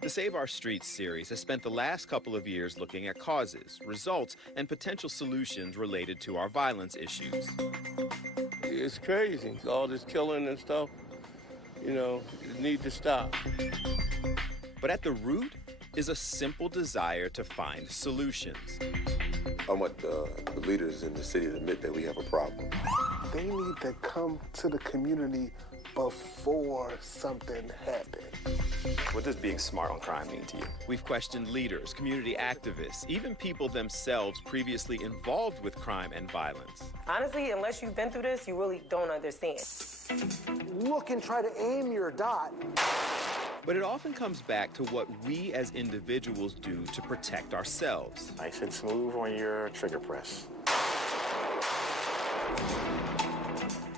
The Save Our Streets series has spent the last couple of years looking at causes, results, and potential solutions related to our violence issues. It's crazy, all this killing and stuff, it needs to stop. But at the root is a simple desire to find solutions. I want the leaders in the city to admit that we have a problem. They need to come to the community before something happens. What does being smart on crime mean to you? We've questioned leaders, community activists, even people themselves previously involved with crime and violence. Honestly, unless you've been through this, you really don't understand. Look and try to aim your dot. But it often comes back to what we as individuals do to protect ourselves. Nice and smooth on your trigger press.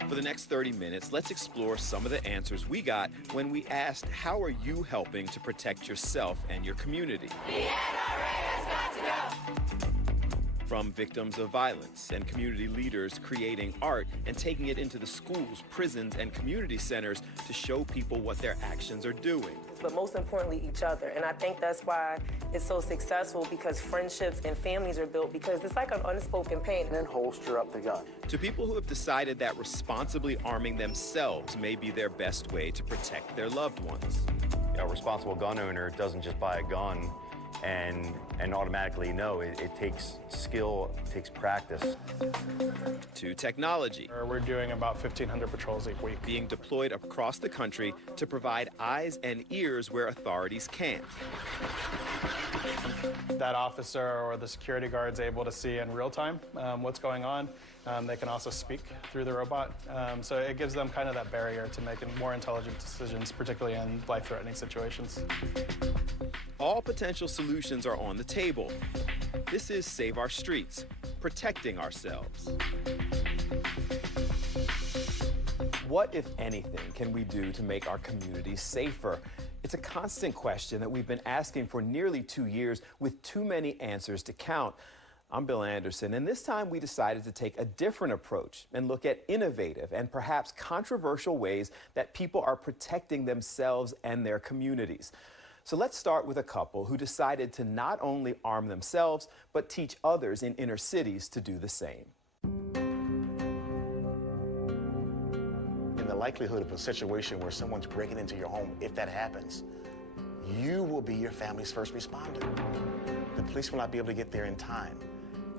For the next 30 minutes, let's explore some of the answers we got when we asked, how are you helping to protect yourself and your community? From victims of violence and community leaders creating art and taking it into the schools, prisons, and community centers to show people what their actions are doing. But most importantly, each other. And I think that's why it's so successful, because friendships and families are built, because it's like an unspoken pain. And then holster up the gun. To people who have decided that responsibly arming themselves may be their best way to protect their loved ones. A responsible gun owner doesn't just buy a gun and automatically know. It takes skill, it takes practice. To technology. We're doing about 1,500 patrols a week. Being deployed across the country to provide eyes and ears where authorities can't. That officer or the security guard's able to see in real time what's going on. They can also speak through the robot. So it gives them kind of that barrier to making more intelligent decisions, particularly in life-threatening situations. All potential solutions are on the table. This is Save Our Streets, protecting ourselves. What, if anything, can we do to make our communities safer? It's a constant question that we've been asking for nearly 2 years with too many answers to count. I'm Bill Anderson, and this time we decided to take a different approach and look at innovative and perhaps controversial ways that people are protecting themselves and their communities. So let's start with a couple who decided to not only arm themselves, but teach others in inner cities to do the same. In the likelihood of a situation where someone's breaking into your home, if that happens, you will be your family's first responder. The police will not be able to get there in time.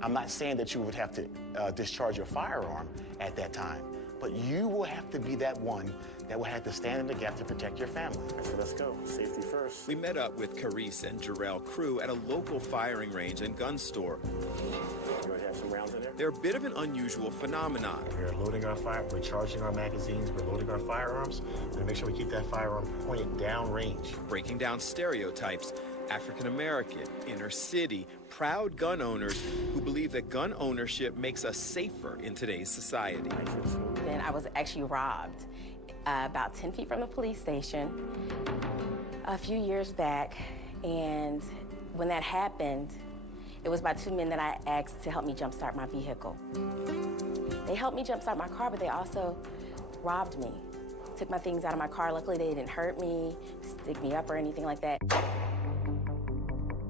I'm not saying that you would have to discharge your firearm at that time, but you will have to be that one that will have to stand in the gap to protect your family. So let's go. Safety first. We met up with Carice and Jarrell Crew at a local firing range and gun store. You already have some rounds in there? They're a bit of an unusual phenomenon. We're loading our fire, we're charging our magazines, we're loading our firearms. We're gonna make sure we keep that firearm pointed down range. Breaking down stereotypes. African American, inner city, proud gun owners who believe that gun ownership makes us safer in today's society. Then I was actually robbed about 10 feet from the police station a few years back. And when that happened, it was by two men that I asked to help me jumpstart my vehicle. They helped me jumpstart my car, but they also robbed me. Took my things out of my car. Luckily, they didn't hurt me, stick me up or anything like that.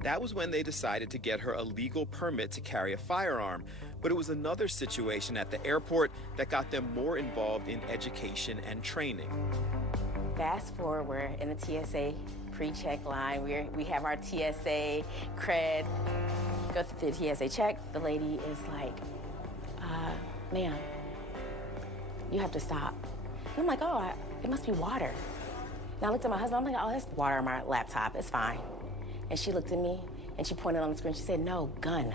That was when they decided to get her a legal permit to carry a firearm. But it was another situation at the airport that got them more involved in education and training. Fast forward, we're in the TSA pre-check line. We have our TSA cred. Go through the TSA check. The lady is like, ma'am, you have to stop. And I'm like, oh, it must be water. And I looked at my husband. I'm like, oh, that's water on my laptop. It's fine. And she looked at me, and she pointed on the screen. She said, no, gun.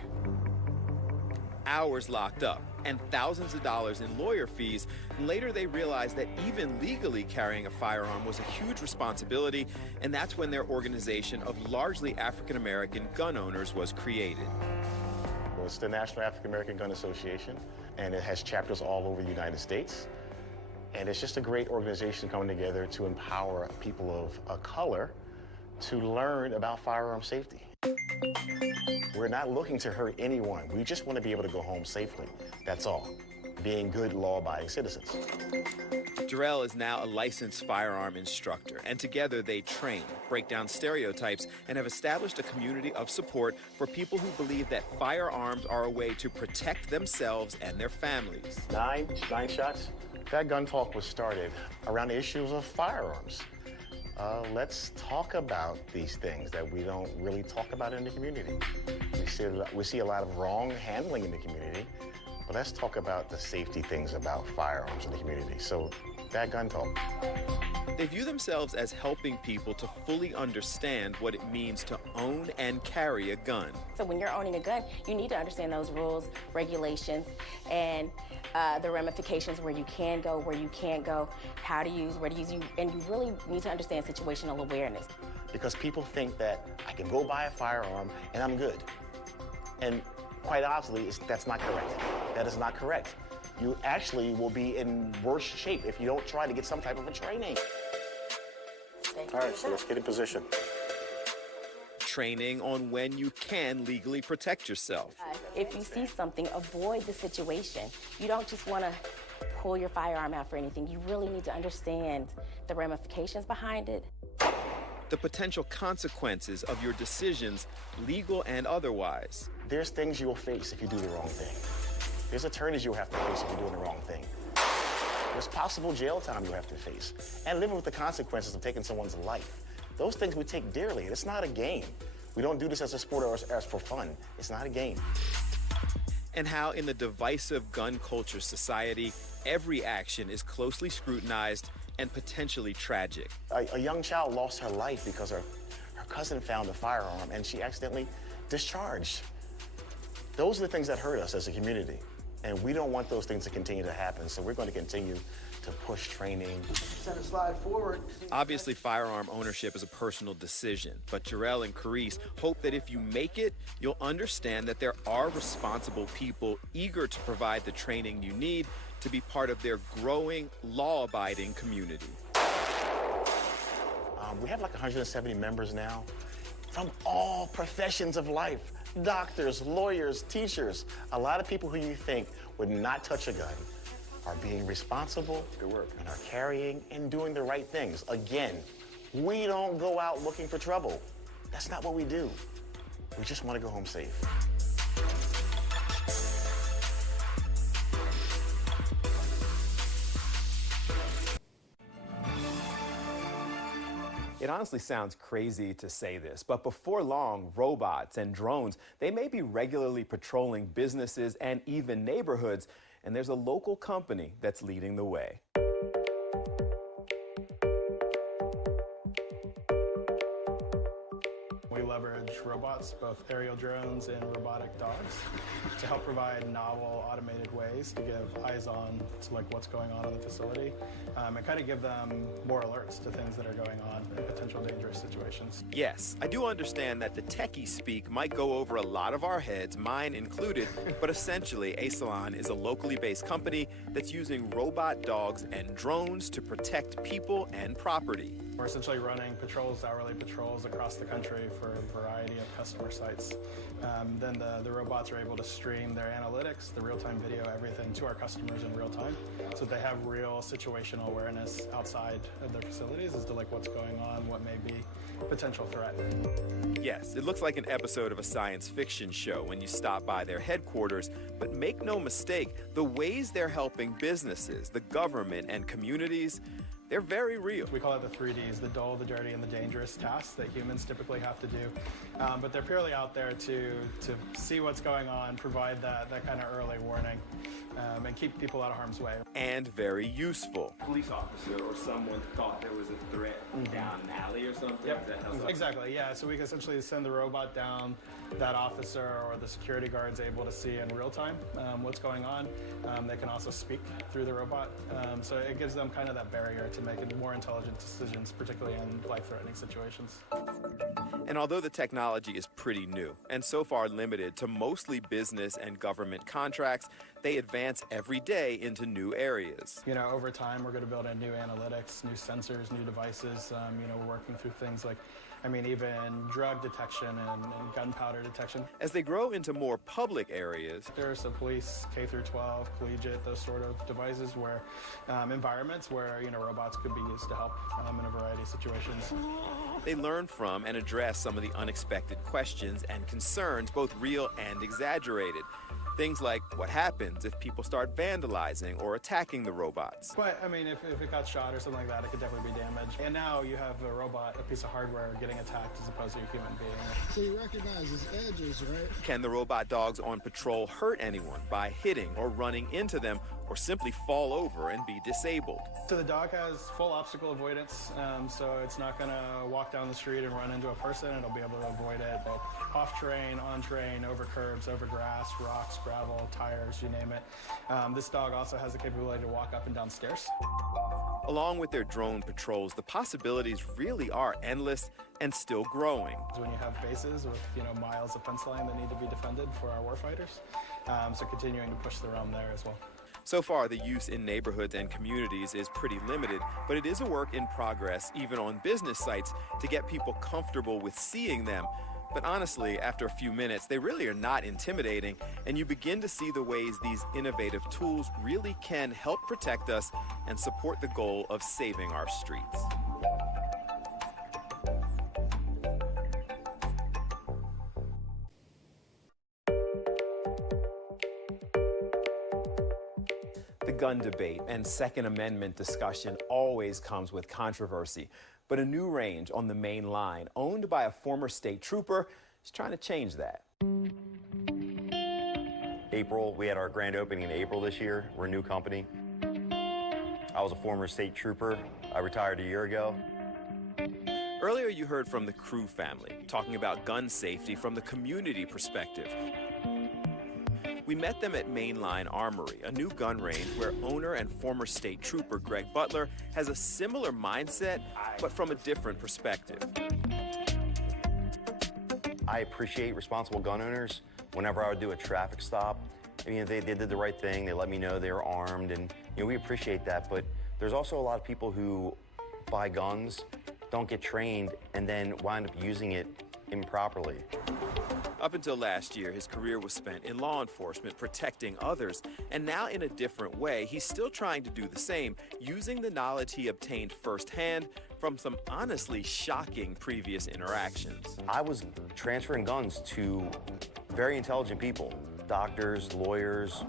Hours locked up and thousands of dollars in lawyer fees. And later they realized that even legally carrying a firearm was a huge responsibility, and that's when their organization of largely African-American gun owners was created. Well, it's the National African American Gun Association, and it has chapters all over the United States. And it's just a great organization coming together to empower people of color to learn about firearm safety. We're not looking to hurt anyone. We just want to be able to go home safely. That's all. Being good, law-abiding citizens. Jarrell is now a licensed firearm instructor, and together they train, break down stereotypes, and have established a community of support for people who believe that firearms are a way to protect themselves and their families. Nine shots? That gun talk was started around the issues of firearms. Let's talk about these things that we don't really talk about in the community. We see a lot of wrong handling in the community, but let's talk about the safety things about firearms in the community. So, that gun talk. They view themselves as helping people to fully understand what it means to own and carry a gun. So when you're owning a gun, you need to understand those rules, regulations, and the ramifications, where you can go, where you can't go, how to use, where to use, and you really need to understand situational awareness. Because people think that I can go buy a firearm and I'm good. And quite honestly, that's not correct. That is not correct. You actually will be in worse shape if you don't try to get some type of a training. All right, so let's get in position. Training on when you can legally protect yourself. If you see something, avoid the situation. You don't just want to pull your firearm out for anything. You really need to understand the ramifications behind it. The potential consequences of your decisions, legal and otherwise. There's things you will face if you do the wrong thing. There's attorneys you'll have to face if you're doing the wrong thing. There's possible jail time you'll have to face. And living with the consequences of taking someone's life. Those things we take dearly. It's not a game. We don't do this as a sport or as for fun. It's not a game. And how in the divisive gun culture society, every action is closely scrutinized and potentially tragic. A young child lost her life because her cousin found a firearm and she accidentally discharged. Those are the things that hurt us as a community. And we don't want those things to continue to happen, so we're going to continue to push training. Send a slide forward. Obviously, firearm ownership is a personal decision, but Jarrell and Carice hope that if you make it, you'll understand that there are responsible people eager to provide the training you need to be part of their growing, law-abiding community. We have like 170 members now from all professions of life. Doctors, lawyers, teachers. A lot of people who you think would not touch a gun are being responsible. Good work. And are carrying and doing the right things. Again, we don't go out looking for trouble. That's not what we do. We just want to go home safe. It honestly sounds crazy to say this, but before long, robots and drones, they may be regularly patrolling businesses and even neighborhoods, and there's a local company that's leading the way. We leverage robots, both aerial drones and robotic dogs, to help provide novel automated ways to give eyes on to what's going on in the facility, and kind of give them more alerts to things that are going on in potential dangerous situations. Yes, I do understand that the techie speak might go over a lot of our heads, mine included, but essentially Asalon is a locally based company that's using robot dogs and drones to protect people and property. We're essentially running patrols, hourly patrols across the country for a variety of customer sites. Then the robots are able to stream their analytics, the real-time video, everything to our customers in real time, so they have real situational awareness outside of their facilities as to what's going on, what may be potential threat. Yes, it looks like an episode of a science fiction show when you stop by their headquarters, but make no mistake, the ways they're helping businesses, the government, and communities, they're very real. We call it the 3Ds, the dull, the dirty, and the dangerous tasks that humans typically have to do. But they're purely out there to see what's going on, provide that kind of early warning, and keep people out of harm's way. And very useful. Police officer or someone thought there was a threat down an alley or something? Yep, Is that how exactly, yeah. So we can essentially send the robot down, that officer or the security guard's able to see in real time what's going on. They can also speak through the robot. So it gives them kind of that barrier to making more intelligent decisions, particularly in life-threatening situations. And although the technology is pretty new and so far limited to mostly business and government contracts, they advance every day into new areas. You know, over time, we're going to build in new analytics, new sensors, new devices. You know, we're working through things like, I mean, even drug detection and gunpowder detection. As they grow into more public areas, there's the police, K through 12, collegiate, those sort of devices where, environments where, you know, robots could be used to help in a variety of situations. They learn from and address some of the unexpected questions and concerns, both real and exaggerated. Things like what happens if people start vandalizing or attacking the robots. But, I mean, if it got shot or something like that, it could definitely be damaged. And now you have a robot, a piece of hardware, getting attacked as opposed to a human being. So you recognize his edges, right? Can the robot dogs on patrol hurt anyone by hitting or running into them, or simply fall over and be disabled? So the dog has full obstacle avoidance, so it's not going to walk down the street and run into a person. It'll be able to avoid it both off train, on train, over curbs, over grass, rocks, gravel, tires, you name it. This dog also has the capability to walk up and down stairs. Along with their drone patrols, the possibilities really are endless and still growing. When you have bases with, you know, miles of fence line that need to be defended for our warfighters, so continuing to push the realm there as well. So far, the use in neighborhoods and communities is pretty limited, but it is a work in progress, even on business sites, to get people comfortable with seeing them. But honestly, after a few minutes, they really are not intimidating, and you begin to see the ways these innovative tools really can help protect us and support the goal of saving our streets. The gun debate and Second Amendment discussion always comes with controversy, but a new range on the main line, owned by a former state trooper, is trying to change that. April, we had our grand opening in April this year. We're a new company. I was a former state trooper. I retired a year ago. Earlier, you heard from the Crew family, talking about gun safety from the community perspective. We met them at Mainline Armory, a new gun range where owner and former state trooper Greg Butler has a similar mindset, but from a different perspective. I appreciate responsible gun owners. Whenever I would do a traffic stop, I mean, they did the right thing. They let me know they were armed, and you know, we appreciate that. But there's also a lot of people who buy guns, don't get trained, and then wind up using it improperly. Up until last year, his career was spent in law enforcement, protecting others. And now, in a different way, he's still trying to do the same, using the knowledge he obtained firsthand from some honestly shocking previous interactions. I was transferring guns to very intelligent people, doctors, lawyers,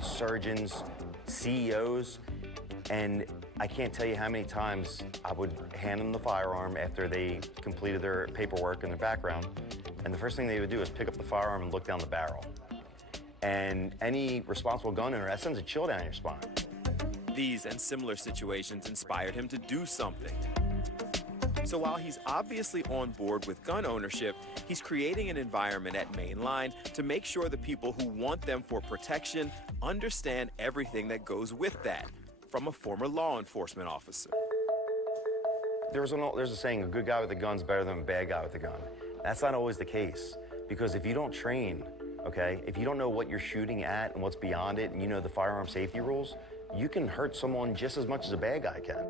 surgeons, CEOs, and I can't tell you how many times I would hand them the firearm after they completed their paperwork and their background, and the first thing they would do is pick up the firearm and look down the barrel. And any responsible gun owner, that sends a chill down your spine. These and similar situations inspired him to do something. So while he's obviously on board with gun ownership, he's creating an environment at Mainline to make sure the people who want them for protection understand everything that goes with that, from a former law enforcement officer. There's a saying, a good guy with a gun's better than a bad guy with a gun. That's not always the case, because if you don't train, okay, if you don't know what you're shooting at and what's beyond it, and you know the firearm safety rules, you can hurt someone just as much as a bad guy can.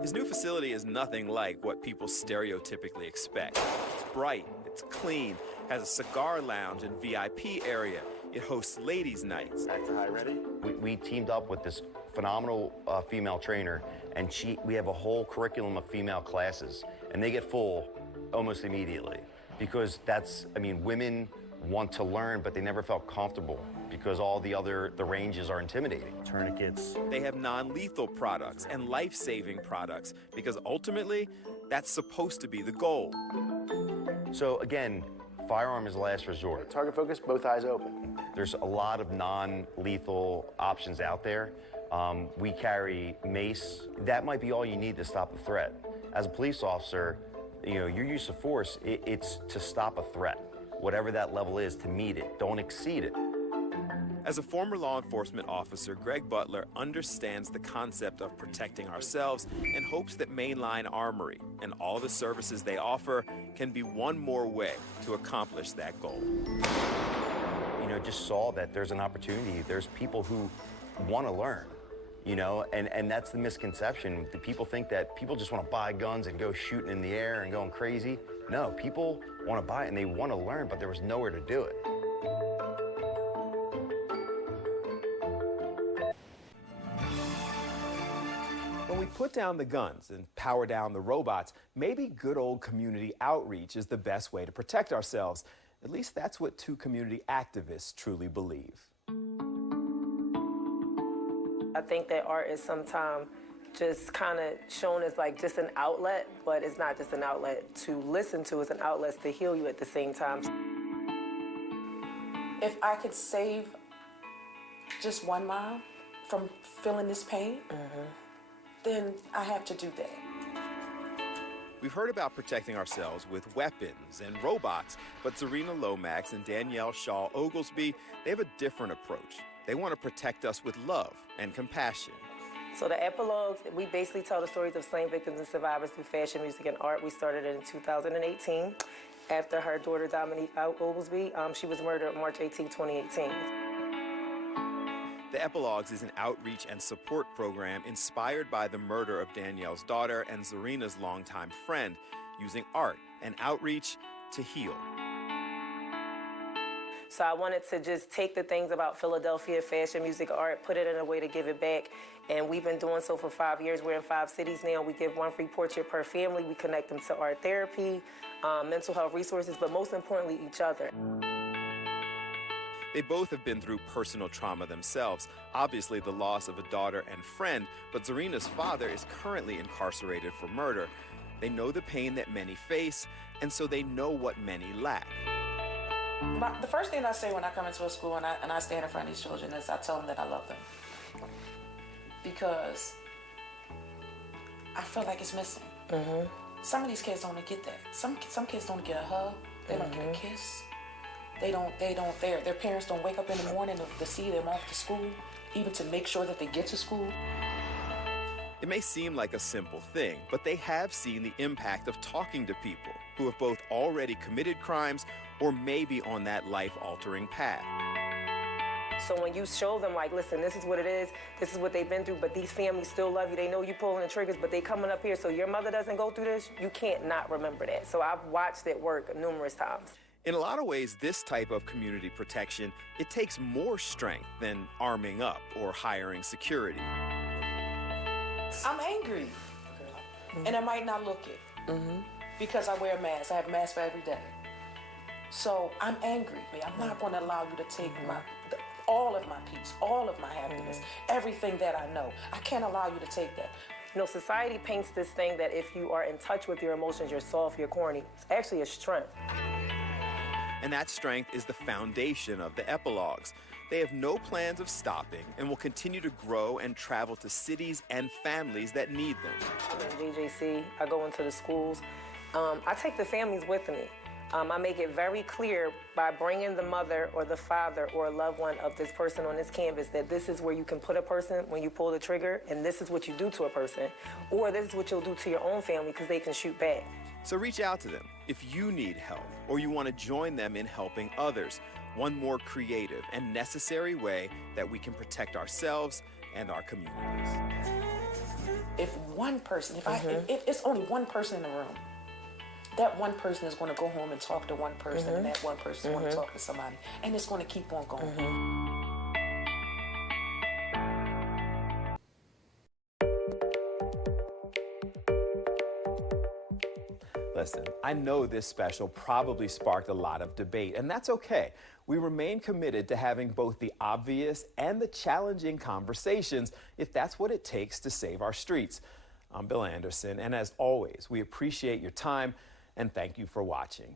His new facility is nothing like what people stereotypically expect. It's bright, it's clean, has a cigar lounge and VIP area. It hosts ladies' nights. Actor High, ready? We teamed up with this phenomenal female trainer, and we have a whole curriculum of female classes, and they get full almost immediately, because women want to learn, but they never felt comfortable because all the ranges are intimidating. Tourniquets. They have non-lethal products and life-saving products, because ultimately, that's supposed to be the goal. So again, firearm is last resort. Target focus, both eyes open. There's a lot of non-lethal options out there. We carry mace. That might be all you need to stop the threat. As a police officer, you know, your use of force, it's to stop a threat. Whatever that level is, to meet it. Don't exceed it. As a former law enforcement officer, Greg Butler understands the concept of protecting ourselves and hopes that Mainline Armory and all the services they offer can be one more way to accomplish that goal. You just saw that there's an opportunity. There's people who want to learn, and that's the misconception. The people think that people just want to buy guns and go shooting in the air and going crazy. No, people want to buy it and they want to learn, but there was nowhere to do it. When we put down the guns and power down the robots, maybe good old community outreach is the best way to protect ourselves. At least that's what two community activists truly believe. I think that art is sometimes just kind of shown as like just an outlet, but it's not just an outlet to listen to, it's an outlet to heal you at the same time. If I could save just one mom from feeling this pain, then I have to do that. We've heard about protecting ourselves with weapons and robots, but Zarina Lomax and Danielle Shaw Oglesby, they have a different approach. They want to protect us with love and compassion. So the epilogues, we basically tell the stories of slain victims and survivors through fashion, music, and art. We started in 2018 after her daughter Dominique Oglesby. She was murdered March 18, 2018. The Epilogues is an outreach and support program inspired by the murder of Danielle's daughter and Zarina's longtime friend, using art and outreach to heal. So I wanted to just take the things about Philadelphia, fashion, music, art, put it in a way to give it back. And we've been doing so for 5 years. We're in 5 cities now. We give 1 free portrait per family. We connect them to art therapy, mental health resources, but most importantly, each other. They both have been through personal trauma themselves, obviously the loss of a daughter and friend, but Zarina's father is currently incarcerated for murder. They know the pain that many face, and so they know what many lack. The first thing I say when I come into a school and I stand in front of these children is I tell them that I love them. Because I feel like it's missing. Some of these kids don't get that. Some kids don't get a hug. They don't get a kiss. Their parents don't wake up in the morning to see them off to school, even to make sure that they get to school. It may seem like a simple thing, but they have seen the impact of talking to people who have both already committed crimes or maybe on that life-altering path. So when you show them, like, listen, this is what it is, this is what they've been through, but these families still love you. They know you pulling the triggers, but they coming up here, so your mother doesn't go through this, you can't not remember that. So I've watched it work numerous times. In a lot of ways, this type of community protection, it takes more strength than arming up or hiring security. I'm angry, and I might not look it, because I wear a mask. I have a mask for every day. So I'm angry. I'm not going to allow you to take all of my peace, all of my happiness, everything that I know. I can't allow you to take that. Society paints this thing that if you are in touch with your emotions, you're soft, you're corny. It's actually a strength. And that strength is the foundation of the Epilogues. They have no plans of stopping and will continue to grow and travel to cities and families that need them. I'm in JJC, I go into the schools. I take the families with me. I make it very clear by bringing the mother or the father or a loved one of this person on this canvas that this is where you can put a person when you pull the trigger, and this is what you do to a person, or this is what you'll do to your own family because they can shoot back. So reach out to them if you need help or you want to join them in helping others. One more creative and necessary way that we can protect ourselves and our communities. If one person, if it's only one person in the room, that one person is going to go home and talk to one person, and that one person is going to talk to somebody, and it's going to keep on going. Listen, I know this special probably sparked a lot of debate, and that's okay. We remain committed to having both the obvious and the challenging conversations if that's what it takes to save our streets. I'm Bill Anderson, and as always, we appreciate your time and thank you for watching.